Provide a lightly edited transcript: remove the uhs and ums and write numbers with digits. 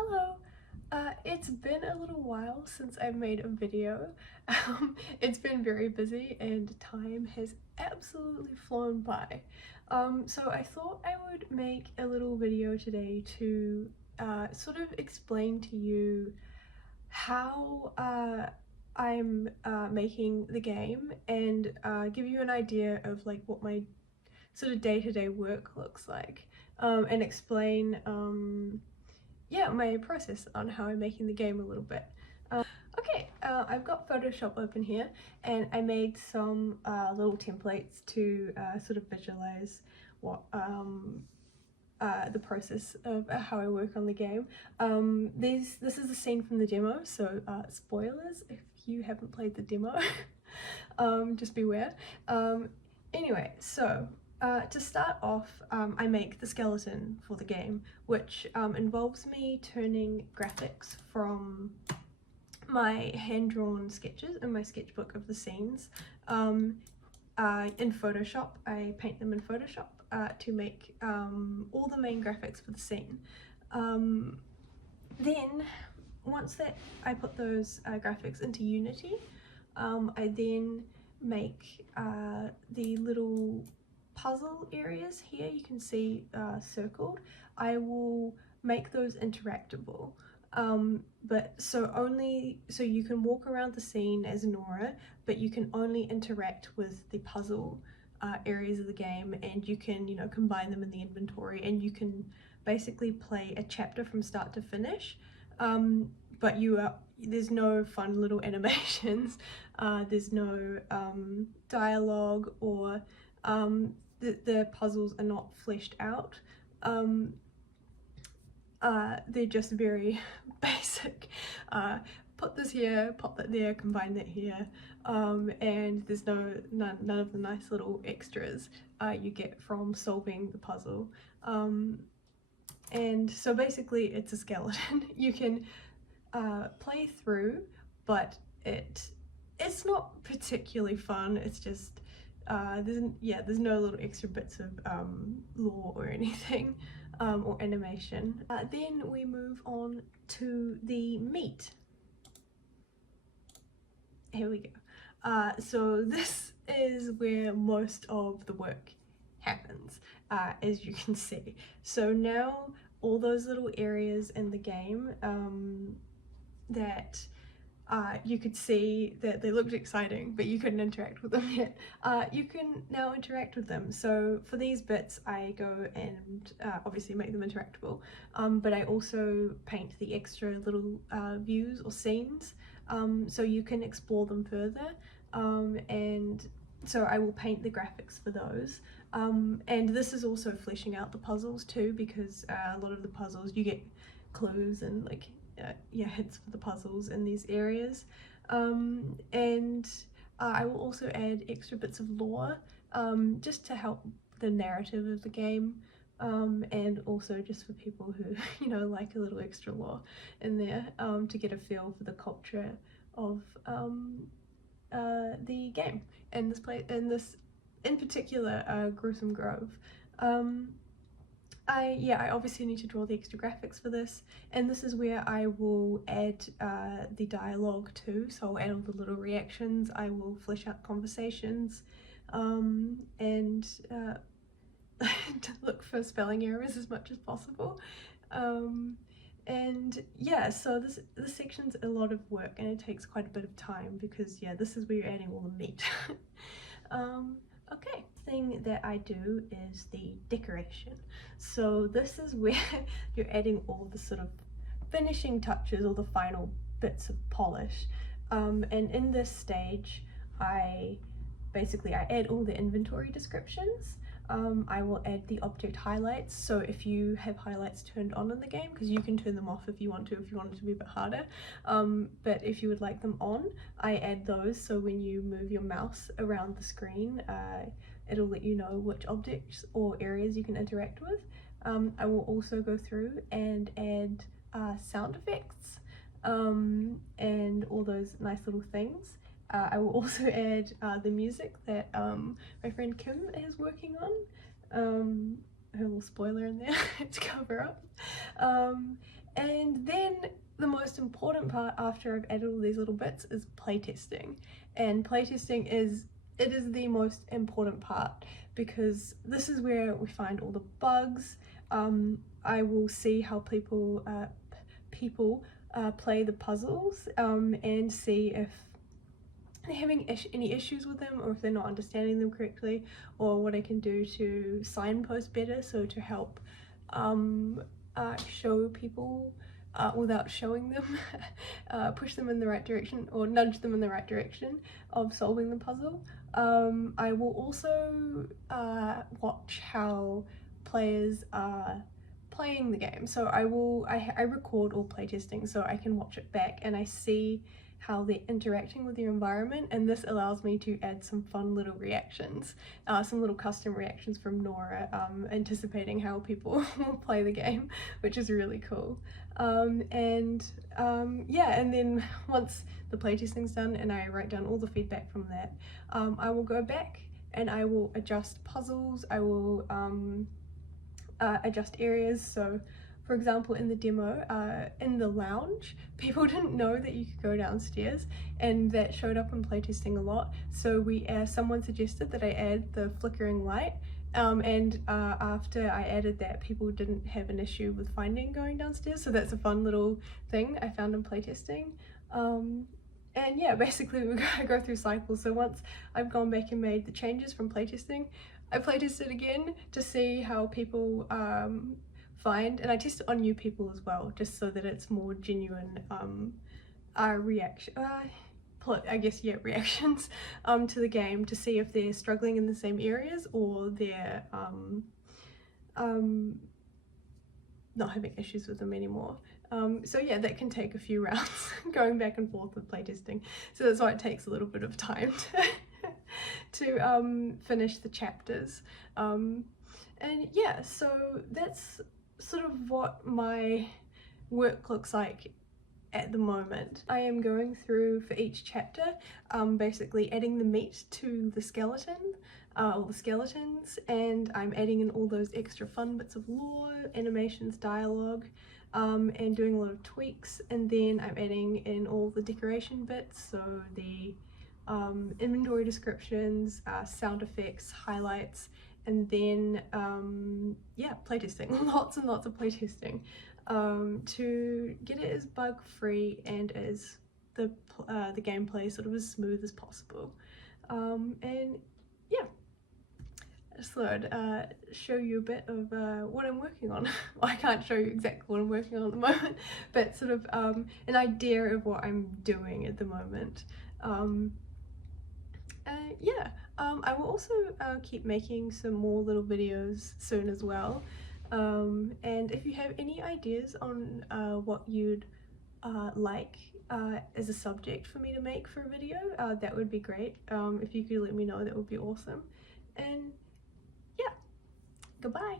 Hello! It's been a little while since I've made a video. It's been very busy and time has absolutely flown by. So I thought I would make a little video today to sort of explain to you how I'm making the game and give you an idea of like what my sort of day-to-day work looks like, and explain yeah, my process on how I'm making the game a little bit. Okay, I've got Photoshop open here and I made some little templates to sort of visualize what the process of how I work on the game. This is a scene from the demo, so spoilers if you haven't played the demo. Just beware. Anyway, so to start off, I make the skeleton for the game, which involves me turning graphics from my hand-drawn sketches in my sketchbook of the scenes in Photoshop. I paint them in Photoshop to make all the main graphics for the scene. Then, once that I put those graphics into Unity, I then make the little puzzle areas here you can see circled. I will make those interactable, but so you can walk around the scene as Nora, but you can only interact with the puzzle areas of the game, and you can, you know, combine them in the inventory, and you can basically play a chapter from start to finish. But there's no fun little animations, there's no dialogue, or the puzzles are not fleshed out. They're just very basic. Put this here, pop that there, combine that here, and there's none of the nice little extras you get from solving the puzzle. And so basically it's a skeleton. You can play through, but it's not particularly fun. It's just there's no little extra bits of lore or anything, or animation. Then we move on to the meat. Here we go. So this is where most of the work happens, as you can see. So now all those little areas in the game that you could see that they looked exciting, but you couldn't interact with them yet. You can now interact with them. So for these bits, I go and obviously make them interactable, but I also paint the extra little views or scenes, so you can explore them further, and so I will paint the graphics for those. And this is also fleshing out the puzzles too, because a lot of the puzzles you get clues and like hints for the puzzles in these areas. And I will also add extra bits of lore, just to help the narrative of the game, and also just for people who you know, like a little extra lore in there, to get a feel for the culture of the game and this in particular, Gruesome Grove. I obviously need to draw the extra graphics for this, and this is where I will add the dialogue too. So I'll add all the little reactions, I will flesh out conversations, and to look for spelling errors as much as possible. And yeah, so this section's a lot of work and it takes quite a bit of time, because yeah, this is where you're adding all the meat. Okay, thing that I do is the decoration. So this is where you're adding all the sort of finishing touches, all the final bits of polish. And in this stage, I add all the inventory descriptions. I will add the object highlights, so if you have highlights turned on in the game, because you can turn them off if you want it to be a bit harder, but if you would like them on, I add those, so when you move your mouse around the screen, it'll let you know which objects or areas you can interact with. I will also go through and add sound effects, and all those nice little things. I will also add the music that my friend Kim is working on. a little spoiler in there to cover up. And then the most important part after I've added all these little bits is playtesting. And playtesting is the most important part because this is where we find all the bugs. I will see how people play the puzzles and see if they're having any issues with them or if they're not understanding them correctly, or what I can do to signpost better, so to help show people without showing them, push them in the right direction or nudge them in the right direction of solving the puzzle. I will also watch how players are playing the game. So I record all playtesting so I can watch it back and I see how they're interacting with their environment, and this allows me to add some fun little reactions, some little custom reactions from Nora, anticipating how people will play the game, which is really cool. Yeah, and then once the playtesting's done and I write down all the feedback from that, I will go back and I will adjust puzzles, I will adjust areas. So for example, in the demo, in the lounge, people didn't know that you could go downstairs, and that showed up in playtesting a lot. So someone suggested that I add the flickering light, and after I added that, people didn't have an issue with finding going downstairs. So that's a fun little thing I found in playtesting. And yeah, basically I go through cycles. So once I've gone back and made the changes from playtesting, I playtest it again to see how people find, and I test it on new people as well, just so that it's more genuine reactions to the game, to see if they're struggling in the same areas or they're not having issues with them anymore. So yeah, that can take a few rounds going back and forth with playtesting, so that's why it takes a little bit of time to finish the chapters. And yeah, so that's sort of what my work looks like at the moment. I am going through for each chapter, basically adding the meat to the skeleton, or the skeletons, and I'm adding in all those extra fun bits of lore, animations, dialogue, and doing a lot of tweaks, and then I'm adding in all the decoration bits, so the inventory descriptions, sound effects, highlights, and then yeah, playtesting, lots and lots of playtesting, to get it as bug free and as the gameplay sort of as smooth as possible. And yeah, I just thought I'd show you a bit of what I'm working on. Well, I can't show you exactly what I'm working on at the moment, but sort of an idea of what I'm doing at the moment. Yeah, I will also keep making some more little videos soon as well. And if you have any ideas on what you'd like as a subject for me to make for a video, that would be great. If you could let me know, that would be awesome. And yeah, goodbye.